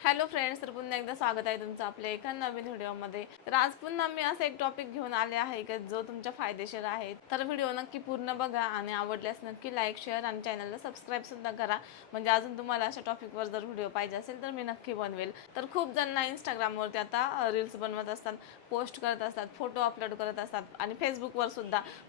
Hello friends, तर पुन्हा एकदा स्वागत आहे तुमचं आपल्या एका नवीन व्हिडिओमध्ये. तर आज पुन्हा मी असं एक टॉपिक घेऊन आले आहे की जो तुमच्या फायदेशीर आहे. तर व्हिडिओ नक्की पूर्ण बघा आणि आवडल्यास नक्की लाईक, शेअर आणि चॅनलला सबस्क्राईब सुद्धा करा. म्हणजे अजून तुम्हाला अशा टॉपिकवर जर व्हिडिओ पाहिजे असेल तर मी नक्की बनवेल. तर खूप जणांना इंस्टाग्रामवरती आता रील्स बनवत असतात, पोस्ट करत असतात, फोटो अपलोड करत असतात आणि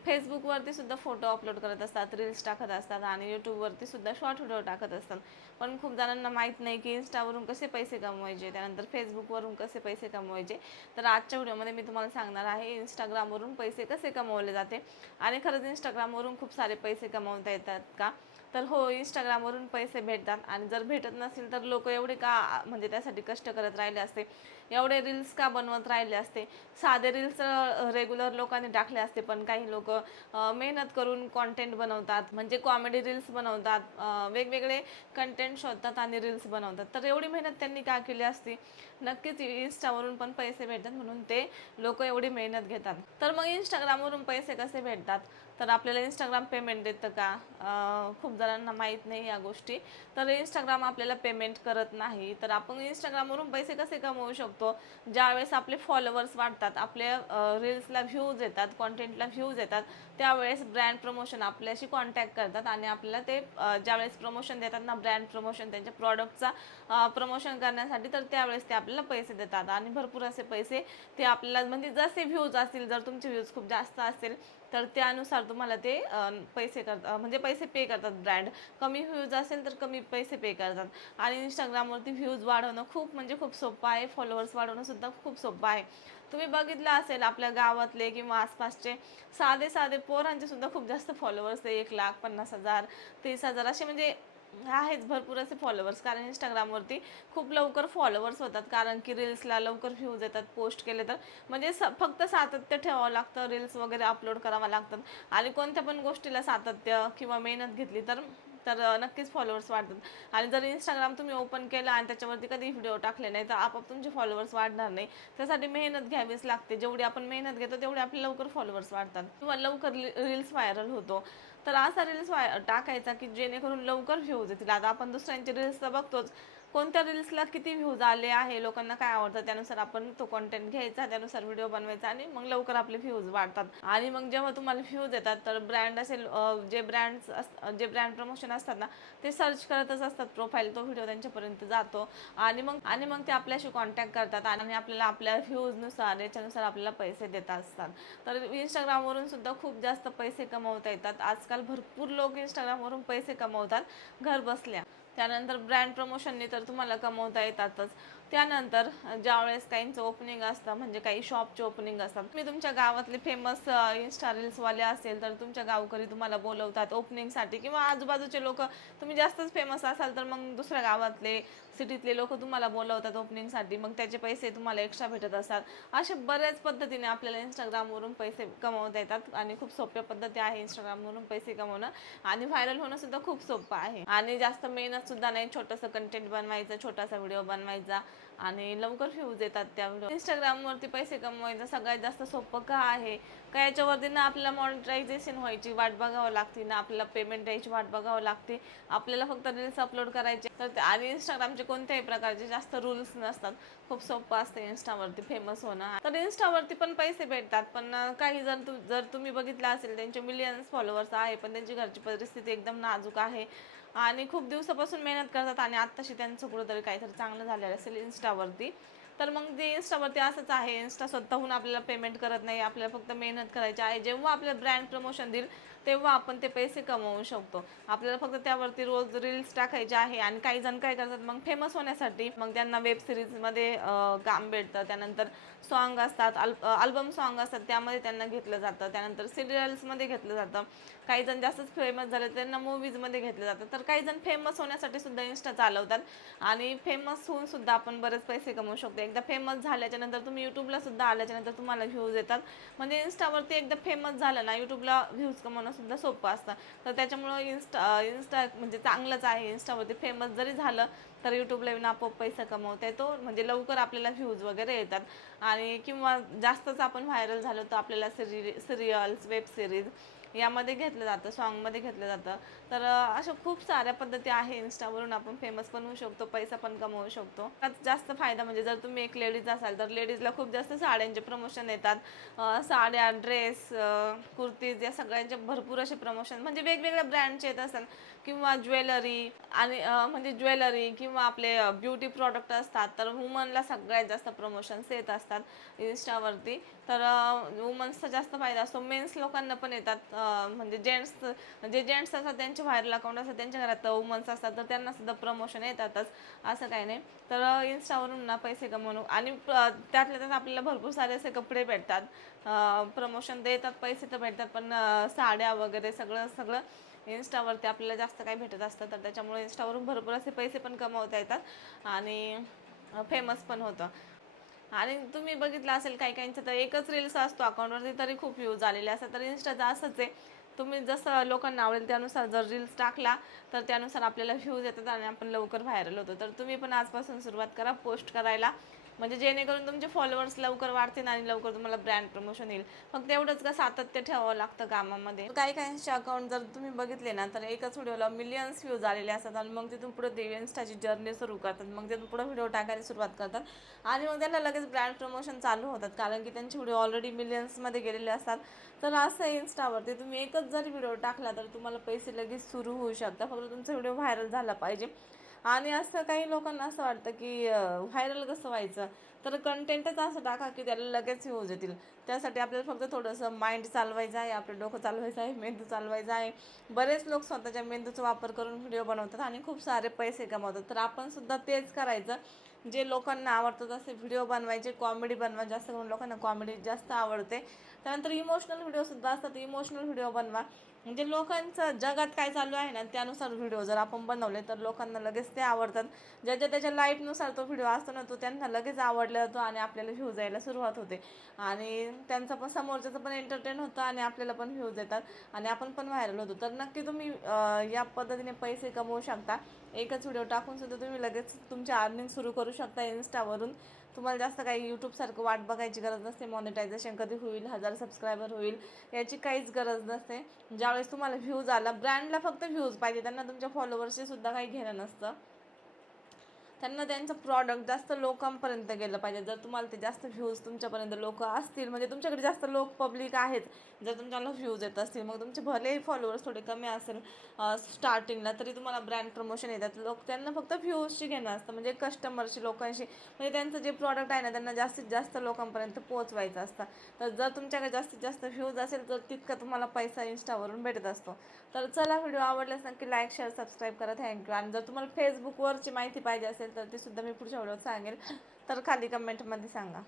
फेसबुकवरती सुद्धा फोटो अपलोड करत असतात, रील्स टाकत असतात आणि यूट्यूबवरती सुद्धा शॉर्ट व्हिडिओ टाकत असतात. पण खूप जणांना माहीत नाही की इंस्टावरून कसे पैसे कमवायचे, त्यानंतर फेसबुकवरून कसे पैसे कमवायचे. तर आजच्या व्हिडिओमध्ये मी तुम्हाला सांगणार आहे इंस्टाग्रामवरून पैसे कसे कमवले जाते आणि खरंच इंस्टाग्रामवरून खूप सारे पैसे कमवता येतात का. तर हो, इंस्टाग्रामवरून पैसे भेटतात आणि जर भेटत नसेल तर लोक एवढे का म्हणजे त्यासाठी कष्ट करत राहिले असते, एवढे रील्स का बनवत राहिले असते. साधे रील्स रेग्युलर लोकांनी टाकले असते, पण काही लोक मेहनत करून कॉन्टेंट बनवतात, म्हणजे कॉमेडी रील्स बनवतात, वेगवेगळे कंटेंट शोधतात आणि रील्स बनवतात. तर एवढी मेहनत त्यांनी का केली असती. नक्कीच इंस्टावरून पण पैसे भेटतात म्हणून ते लोक एवढी मेहनत घेतात. तर मग इंस्टाग्रामवरून पैसे कसे भेटतात, तर आपल्याला इंस्टाग्राम पेमेंट देतं का. खूप जणांना माहीत नाही या गोष्टी. तर इंस्टाग्राम आपल्याला पेमेंट करत नाही. तर आपण इंस्टाग्रामवरून पैसे कसे कमवू शकतो. ज्यावेळेस आपले फॉलोअर्स वाढतात, आपल्या रील्सला व्ह्यूज येतात, कॉन्टेंटला व्ह्यूज येतात, त्यावेळेस ब्रँड प्रमोशन आपल्याशी कॉन्टॅक्ट करतात आणि आपल्याला ते ज्यावेळेस प्रमोशन देतात ना, ब्रँड प्रमोशन त्यांच्या प्रॉडक्टचा प्रमोशन करण्यासाठी, तर त्यावेळेस ते आपल्याला पैसे देतात आणि भरपूर असे पैसे ते आपल्याला, म्हणजे जसे व्ह्यूज असतील, जर तुमचे व्ह्यूज खूप जास्त असतील तर त्यानुसार तुम्हाला ते पैसे करतात, म्हणजे पैसे पे करतात ब्रँड. कमी व्ह्यूज असेल तर कमी पैसे पे करतात. आणि इंस्टाग्रामवरती व्ह्यूज वाढवणं खूप म्हणजे खूप सोपं आहे, फॉलोअर्स वाढवणं सुद्धा खूप सोपं आहे. तुम्ही बघितलं असेल आपल्या गावातले किंवा आसपासचे साधे साधे पोरांचे सुद्धा खूप जास्त फॉलोअर्स आहे, 1,50,000 30,000 असे, म्हणजे आहेच भरपूर असे फॉलोअर्स. कारण इंस्टाग्रामवरती खूप लवकर फॉलोअर्स होतात, कारण की रील्सला लवकर व्ह्यूज येतात पोस्ट केले तर. म्हणजे फक्त सातत्य ठेवावं लागतं, रील्स वगैरे अपलोड करावं लागतात आणि कोणत्या पण गोष्टीला सातत्य किंवा मेहनत घेतली तर तर नक्कीच फॉलोअर्स वाढतात. आणि जर इंस्टाग्राम तुम्ही ओपन केलं आणि त्याच्यावरती कधी व्हिडिओ टाकले नाही तर आपोआप तुमचे फॉलोअर्स वाढणार नाही. त्यासाठी मेहनत घ्यावीच लागते. जेवढी आपण मेहनत घेतो तेवढे आपले लवकर फॉलोअर्स वाढतात किंवा लवकर रील्स व्हायरल होतो. तर असा रील्स टाकायचा की जेणेकरून लवकर व्ह्यूज येतील. आता आपण दुसऱ्यांचे रील्स तर बघतोच, कोणत्या रील्सला किती व्ह्यूज आले आहे, लोकांना काय आवडतं, त्यानुसार आपण तो कंटेंट घ्यायचा, त्यानुसार व्हिडिओ बनवायचा आणि मग लवकर आपले व्ह्यूज वाढतात. आणि मग जेव्हा तुम्हाला व्ह्यूज येतात तर ब्रँड असेल, जे ब्रँड प्रमोशन असतात ना, ते सर्च करतच असतात प्रोफाईल, तो व्हिडिओ त्यांच्यापर्यंत जातो आणि मग ते आपल्याशी कॉन्टॅक्ट करतात आणि आपल्याला आपल्या व्ह्यूजनुसार याच्यानुसार आपल्याला पैसे देत असतात. तर इंस्टाग्रामवरून सुद्धा खूप जास्त पैसे कमवता येतात. आजकाल भरपूर लोक इंस्टाग्रामवरून पैसे कमवतात घर बसल्या. त्यानंतर ब्रँड प्रमोशनने तर तुम्हाला कमवता येतातच. त्यानंतर ज्यावेळेस काहींचं ओपनिंग असतं, म्हणजे काही शॉपचे ओपनिंग असतात, तुम्ही तुमच्या गावातले फेमस इंस्टा रील्सवाले असेल तर तुमच्या गावकरी तुम्हाला बोलवतात ओपनिंगसाठी, किंवा आजूबाजूचे लोक, तुम्ही जास्तच फेमस असाल तर मग दुसऱ्या गावातले, सिटीतले लोक तुम्हाला बोलवतात ओपनिंगसाठी, मग त्याचे पैसे तुम्हाला एक्स्ट्रा भेटत असतात. अशा बऱ्याच पद्धतीने आपल्याला इंस्टाग्रामवरून पैसे कमवता येतात आणि खूप सोप्या पद्धती आहे इंस्टाग्रामवरून पैसे कमवणं. आणि व्हायरल होणं सुद्धा खूप सोपं आहे आणि जास्त मेहनत सुद्धा नाही. छोटंसं कंटेंट बनवायचं, छोटासा व्हिडिओ बनवायचा आणि लवकर व्ह्यूज येतात त्या व्हिडिओ. इंस्टाग्रामवरती पैसे कमवायचं सगळ्यात जास्त सोपं का आहे, का याच्यावरती ना आपल्याला मॉनिटायझेशन व्हायची वाट बघावं लागते, ना आपल्याला पेमेंट द्यायची वाट बघावं लागते. आपल्याला फक्त रील्स अपलोड करायचे तर आणि इंस्टाग्रामचे कोणत्याही प्रकारचे जास्त रूल्स नसतात. खूप सोपं असतं इंस्टावरती फेमस होणं. तर इंस्टावरती पण पैसे भेटतात, पण काही जर तुम्ही बघितलं असेल, त्यांचे मिलियन्स फॉलोअर्स आहे पण त्यांची घरची परिस्थिती एकदम नाजूक आहे आणि खूप दिवसापासून मेहनत करतात आणि आत्ताशी त्यांचं कुठंतरी काहीतरी चांगलं झालेलं असेल इंस्टावरती. तर मग ते इंस्टावरती असंच आहे, इंस्टा स्वतःहून आपल्याला पेमेंट करत नाही, आपल्याला फक्त मेहनत करायची आहे. जेव्हा आपल्याला ब्रँड प्रमोशन देईल तेव्हा आपण ते पैसे कमवू शकतो. आपल्याला फक्त त्यावरती रोज रील्स टाकायचे आहे. आणि काही जण काय करतात, मग फेमस होण्यासाठी मग त्यांना वेब सिरीजमध्ये काम भेटतं, त्यानंतर सॉन्ग असतात, अल्बम सॉन्ग असतात, त्यामध्ये त्यांना घेतलं जातं, त्यानंतर सिरियल्समध्ये घेतलं जातं. काही जण जास्तच फेमस झाले त्यांना मूवीजमध्ये घेतलं जातं. तर काही जण फेमस होण्यासाठी सुद्धा इंस्टा चालवतात आणि फेमस होऊन सुद्धा आपण बरेच पैसे कमवू शकतो. एकदा फेमस झाल्याच्या नंतर तुम्ही यूट्यूबला सुद्धा आल्याच्या नंतर तुम्हाला व्ह्यूज येतात. म्हणजे इंस्टावरती एकदा फेमस झालं ना, यूट्यूबला व्ह्यूज कमवणं सुद्धा सोपं असतं. तर त्याच्यामुळं इंस्टा म्हणजे चांगलंच आहे. इंस्टावरती फेमस जरी झालं तर यूट्यूबला येऊन आपोआप पैसा कमवता येतो, म्हणजे लवकर आपल्याला व्ह्यूज वगैरे येतात. आणि किंवा जास्तच आपण व्हायरल झालो तर आपल्याला सिरियल्स, वेब सिरीज यामध्ये घेतलं जातं, सॉन्गमध्ये घेतलं जातं. तर अशा खूप साऱ्या पद्धती आहे इन्स्टावरून आपण फेमस पण होऊ शकतो, पैसा पण कमवू शकतो. त्यात जास्त फायदा म्हणजे जर तुम्ही एक लेडीज असाल तर लेडीजला खूप जास्त साड्यांचे प्रमोशन येतात. साड्या, ड्रेस, कुर्तीज या सगळ्यांचे भरपूर असे प्रमोशन म्हणजे वेगवेगळ्या ब्रँडचे येत असेल किंवा ज्वेलरी आणि म्हणजे ज्वेलरी किंवा आपले ब्युटी प्रॉडक्ट असतात. तर वुमनला सगळ्यात जास्त प्रमोशन्स येत असतात इन्स्टावरती. तर वुमन्सचा जास्त फायदा असतो. मेन्स लोकांना पण येतात, म्हणजे जेंट्स असतात त्यांचे व्हायरल अकाउंट असतात, त्यांच्या घरात वुमन्स असतात तर त्यांना सुद्धा प्रमोशन येतातच, असं काही नाही. तर इन्स्टावरून ना पैसे कमवणं आणि त्यातल्या त्यात आपल्याला भरपूर सारे असे कपडे भेटतात. प्रमोशन देतात, पैसे तर भेटतात, पण साड्या वगैरे सगळं सगळं इन्स्टावरती आपल्याला जास्त काही भेटत असतं. तर त्याच्यामुळे इन्स्टावरून भरपूर असे पैसे पण कमवता येतात आणि फेमस पण होतं. आणि तुम्ही बघितलं असेल काही काहींचा तर एकच रील्स असतो अकाउंटवरती तरी खूप व्ह्यूज आलेले असतात. तर इन्स्टाचं असंच आहे, तुम्ही जसं लोकांना आवडेल त्यानुसार जर रील्स टाकला तर त्यानुसार आपल्याला व्ह्यूज येतात आणि आपण लवकर व्हायरल होतो. तर तुम्ही पण आजपासून सुरुवात करा पोस्ट करायला, म्हणजे जेणेकरून तुमचे फॉलोअर्स लवकर वाढतील आणि लवकर तुम्हाला ब्रँड प्रमोशन येईल. फक्त एवढंच का सातत्य ठेवावं लागतं कामामध्ये. काही काहींचे अकाउंट जर तुम्ही बघितले ना तर एकाच व्हिडिओला मिलियन्स व्ह्यूज आलेले असतात आणि मग तिथून पुढे ते इन्स्टाची जर्नी सुरू करतात, मग तिथून पुढे व्हिडिओ टाकायला सुरुवात करतात आणि मग त्यांना लगेच ब्रँड प्रमोशन चालू होतात, कारण की त्यांचे व्हिडिओ ऑलरेडी मिलियन्समध्ये गेलेले असतात. तर असं इंस्टावरती तुम्ही एकच जरी व्हिडिओ टाकला तर तुम्हाला पैसे लगेच सुरू होऊ शकतात, फक्त तुमचा व्हिडिओ व्हायरल झाला पाहिजे. आणि असं काही लोकांना असं वाटतं की व्हायरल कसं व्हायचं, तर कंटेंटच असं टाका की त्याला लगेच व्ह्यूज येतील. त्यासाठी आपल्याला फक्त थोडंसं माइंड चालवायचं आहे, आपलं डोकं चालवायचं आहे, मेंदू चालवायचा आहे. बरेच लोक स्वतःच्या मेंदूचा वापर करून व्हिडिओ बनवतात आणि खूप सारे पैसे कमवतात. तर आपण सुद्धा तेच करायचं, जे लोकांना आवडतं तसे व्हिडिओ बनवायचे, कॉमेडी बनवा, जास्त करून लोकांना कॉमेडी जास्त आवडते. त्यानंतर इमोशनल व्हिडिओसुद्धा असतात, इमोशनल व्हिडिओ बनवा. म्हणजे लोकांचं जगात काय चालू आहे ना त्यानुसार व्हिडिओ जर आपण बनवले तर लोकांना लगेच ते आवडतात. ज्याच्या त्याच्या लाईफनुसार तो व्हिडिओ असतो ना तो त्यांना लगेच आवडला जातो आणि आपल्याला व्ह्यूज यायला सुरुवात होते आणि त्यांचा पण समोरच्याचं पण एंटरटेन होतं आणि आपल्याला पण व्ह्यूज येतात आणि आपण पण व्हायरल होतो. तर नक्की तुम्ही या पद्धतीने पैसे कमवू शकता. एकच व्हिडिओ टाकून सुद्धा तुम्ही लगेच तुमची अर्निंग सुरू करू शकता इन्स्टावरून. तुम्हाला जास्त काही यूट्यूबसारखं वाट बघायची गरज नसते, मॉनिटायझेशन कधी होईल, 1000 सबस्क्रायबर होईल याची काहीच गरज नसते. ज्यावेळेस तुम्हाला व्ह्यूज आला, ब्रँडला फक्त व्ह्यूज पाहिजे, त्यांना तुमच्या फॉलोअर्सचे सुद्धा काही घेणं नसतं. त्यांना त्यांचं प्रॉडक्ट जास्त लोकांपर्यंत गेलं पाहिजे. जर तुम्हाला ते जास्त व्ह्यूज तुमच्यापर्यंत लोक असतील, म्हणजे तुमच्याकडे जास्त लोक पब्लिक आहेत, जर तुमच्याला व्ह्यूज येत असतील, मग तुमचे भलेही फॉलोअर्स थोडे कमी असेल स्टार्टिंगला तरी तुम्हाला ब्रँड प्रमोशन येतात. लोक त्यांना फक्त व्ह्यूजची घेणं असतं, म्हणजे कस्टमरशी, लोकांशी, म्हणजे त्यांचं जे प्रॉडक्ट आहे ना त्यांना जास्तीत जास्त लोकांपर्यंत पोहोचवायचं असतं. तर जर तुमच्याकडे जास्तीत जास्त व्ह्यूज असेल तर तितका तुम्हाला पैसा इन्स्टावरून भेटत असतो. तर चला, व्हिडिओ आवडल्यास नक्की लाईक, शेअर, सबस्क्राईब करा. थँक्यू. आणि जर तुम्हाला फेसबुकवरची माहिती पाहिजे असेल तर ती सुद्धा मी पुढच्या व्हिडिओत सांगेल, तर खाली कमेंटमध्ये सांगा.